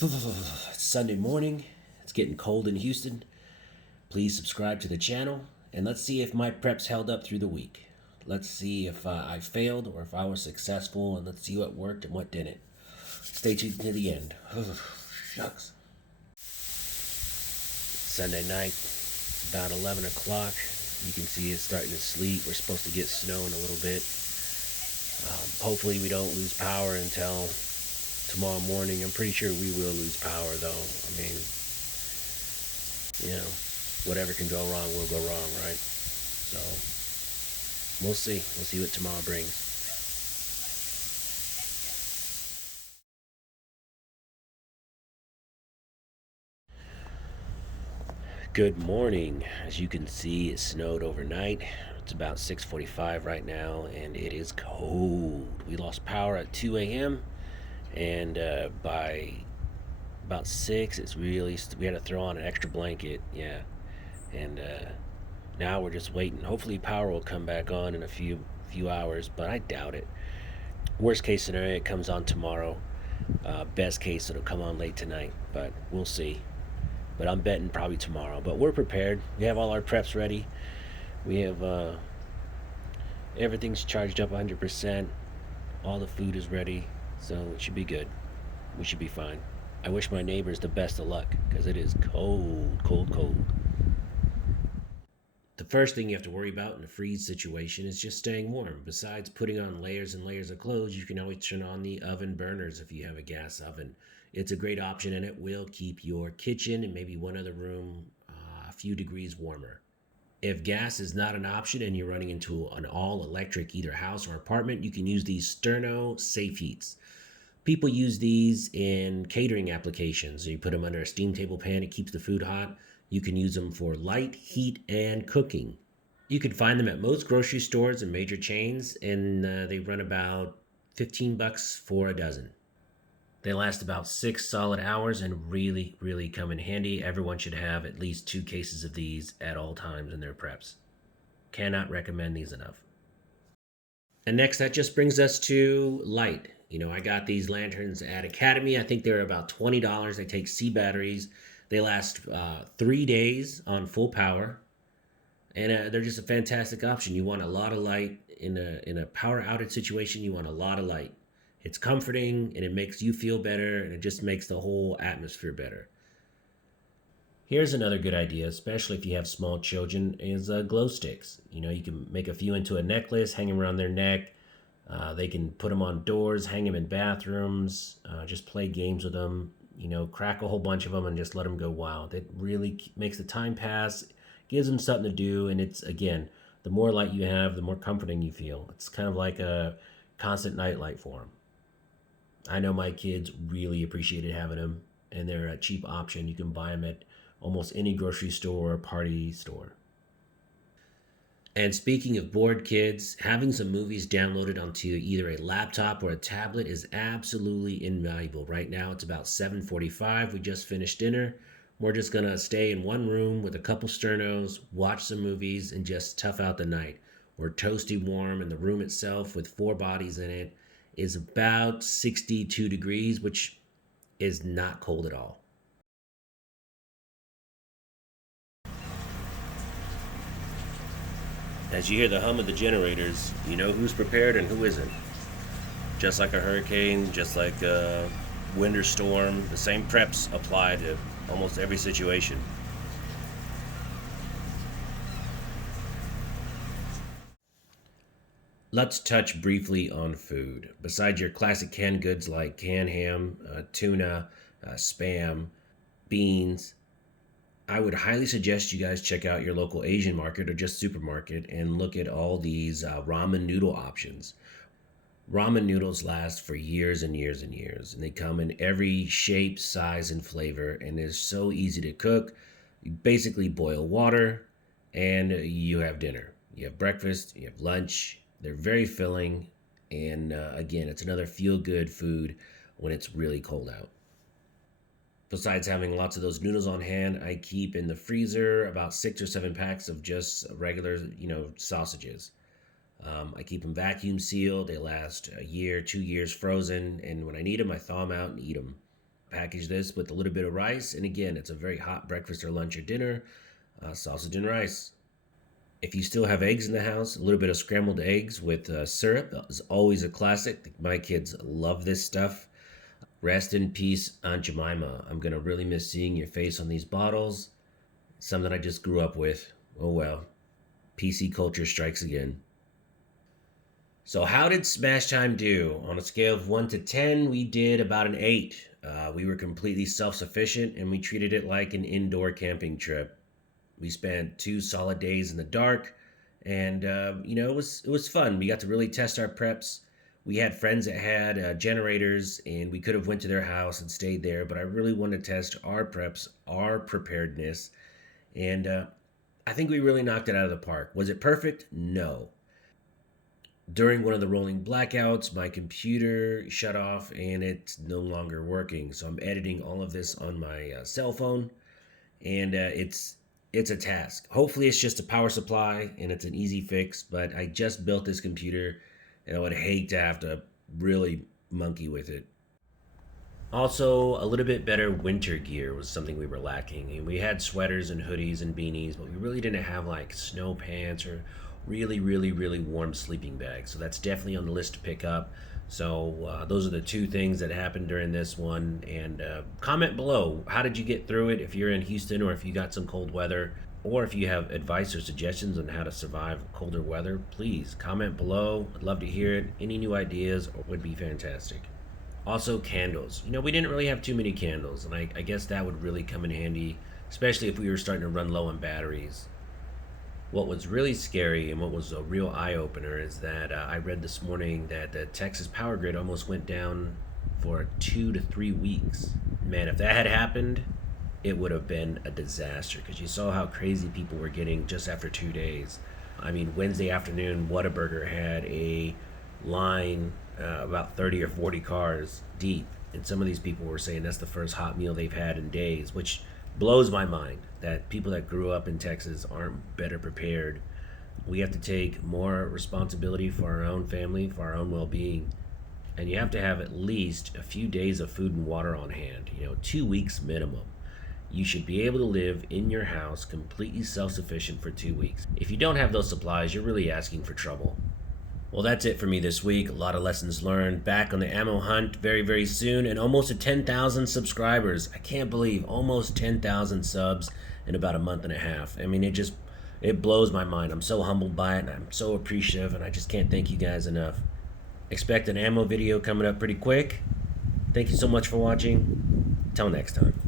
It's Sunday morning. It's getting cold in Houston. Please subscribe to the channel and let's see if my preps held up through the week. Let's see if I failed or if I was successful, and let's see what worked and what didn't. Stay tuned to the end. Shucks. Sunday night, about 11 o'clock. You can see it's starting to sleet. We're supposed to get snow in a little bit. Hopefully we don't lose power until tomorrow morning. I'm pretty sure we will lose power though. I mean, you know, whatever can go wrong will go wrong, right? So we'll see. We'll see what tomorrow brings. Good morning. As you can see, it snowed overnight. It's about 6:45 right now, and it is cold. We lost power at 2 a.m. and by about 6, it's really we had to throw on an extra blanket. Yeah, and now we're just waiting. Hopefully, power will come back on in a few hours, but I doubt it. Worst case scenario, it comes on tomorrow. Best case, it'll come on late tonight, but we'll see. But I'm betting probably tomorrow. But we're prepared. We have all our preps ready. We have everything's charged up 100%. All the food is ready, so it should be good. We should be fine. I wish my neighbors the best of luck because it is cold, cold, cold. The first thing you have to worry about in a freeze situation is just staying warm. Besides putting on layers and layers of clothes, you can always turn on the oven burners if you have a gas oven. It's a great option and it will keep your kitchen and maybe one other room a few degrees warmer. If gas is not an option and you're running into an all electric either house or apartment, you can use these Sterno Safe Heats. People use these in catering applications. You put them under a steam table pan, it keeps the food hot. You can use them for light, heat, and cooking. You can find them at most grocery stores and major chains, and they run about 15 bucks for a dozen. They last about 6 solid hours and really, really come in handy. Everyone should have at least 2 cases of these at all times in their preps. Cannot recommend these enough. And next, that just brings us to light. I got these lanterns at Academy. I think they're about $20. They take C batteries. They last 3 days on full power, and they're just a fantastic option. You want a lot of light in a power outage situation. You want a lot of light. It's comforting and it makes you feel better, and it just makes the whole atmosphere better. Here's another good idea, especially if you have small children, is glow sticks. You can make a few into a necklace, hang them around their neck. They can put them on doors, hang them in bathrooms, just play games with them. Crack a whole bunch of them and just let them go wild. It really makes the time pass, gives them something to do, and it's, again, the more light you have, the more comforting you feel. It's kind of like a constant nightlight for them. I know my kids really appreciated having them, and they're a cheap option. You can buy them at almost any grocery store or party store. And speaking of bored kids, having some movies downloaded onto either a laptop or a tablet is absolutely invaluable. Right now it's about 7:45. We just finished dinner. We're just going to stay in one room with a couple sternos, watch some movies, and just tough out the night. We're toasty warm, and the room itself, with 4 bodies in it, is about 62 degrees, which is not cold at all. As you hear the hum of the generators, you know who's prepared and who isn't. Just like a hurricane, just like a winter storm, the same preps apply to almost every situation. Let's touch briefly on food. Besides your classic canned goods like canned ham, tuna, spam, beans, I would highly suggest you guys check out your local Asian market or just supermarket and look at all these ramen noodle options. Ramen noodles last for years and years and years, and they come in every shape, size, and flavor, and they're so easy to cook. You basically boil water and you have dinner. You have breakfast, you have lunch. They're very filling, and again, it's another feel good food when it's really cold out. Besides having lots of those noodles on hand, I keep in the freezer about 6 or 7 packs of just regular, sausages. I keep them vacuum sealed. They last a year, 2 years frozen, and when I need them, I thaw them out and eat them. Package this with a little bit of rice, and again, it's a very hot breakfast or lunch or dinner, sausage and rice. If you still have eggs in the house, a little bit of scrambled eggs with syrup is always a classic. My kids love this stuff. Rest in peace, Aunt Jemima. I'm going to really miss seeing your face on these bottles. Something I just grew up with. Oh well. PC culture strikes again. So, how did Smash Time do? On a scale of 1 to 10, we did about an 8. We were completely self sufficient and we treated it like an indoor camping trip. We spent 2 solid days in the dark, and it was fun. We got to really test our preps. We had friends that had generators, and we could have went to their house and stayed there. But I really wanted to test our preps, our preparedness, and I think we really knocked it out of the park. Was it perfect? No. During one of the rolling blackouts, my computer shut off and it's no longer working. So I'm editing all of this on my cell phone, and it's a task. Hopefully, it's just a power supply and it's an easy fix. But I just built this computer, and I would hate to have to really monkey with it. Also, a little bit better winter gear was something we were lacking. And we had sweaters and hoodies and beanies, but we really didn't have like snow pants or really, really, really warm sleeping bags. So that's definitely on the list to pick up. So those are the two things that happened during this one. And comment below, how did you get through it if you're in Houston, or if you got some cold weather, or if you have advice or suggestions on how to survive colder weather. Please comment below. I'd love to hear it. Any new ideas would be fantastic. Also, candles. We didn't really have too many candles, and I guess that would really come in handy, especially if we were starting to run low on batteries. What was really scary and what was a real eye opener is that I read this morning that the Texas power grid almost went down for 2 to 3 weeks. Man, if that had happened, it would have been a disaster, because you saw how crazy people were getting just after 2 days. I mean, Wednesday afternoon, Whataburger had a line about 30 or 40 cars deep. And some of these people were saying that's the first hot meal they've had in days, which blows my mind that people that grew up in Texas aren't better prepared. We have to take more responsibility for our own family, for our own well being. And you have to have at least a few days of food and water on hand, 2 weeks minimum. You should be able to live in your house completely self sufficient for 2 weeks. If you don't have those supplies, you're really asking for trouble. Well, that's it for me this week. A lot of lessons learned. Back on the ammo hunt very, very soon, and almost at 10,000 subscribers. I can't believe almost 10,000 subs in about a month and a half. I mean, it blows my mind. I'm so humbled by it, and I'm so appreciative, and I just can't thank you guys enough. Expect an ammo video coming up pretty quick. Thank you so much for watching. Till next time.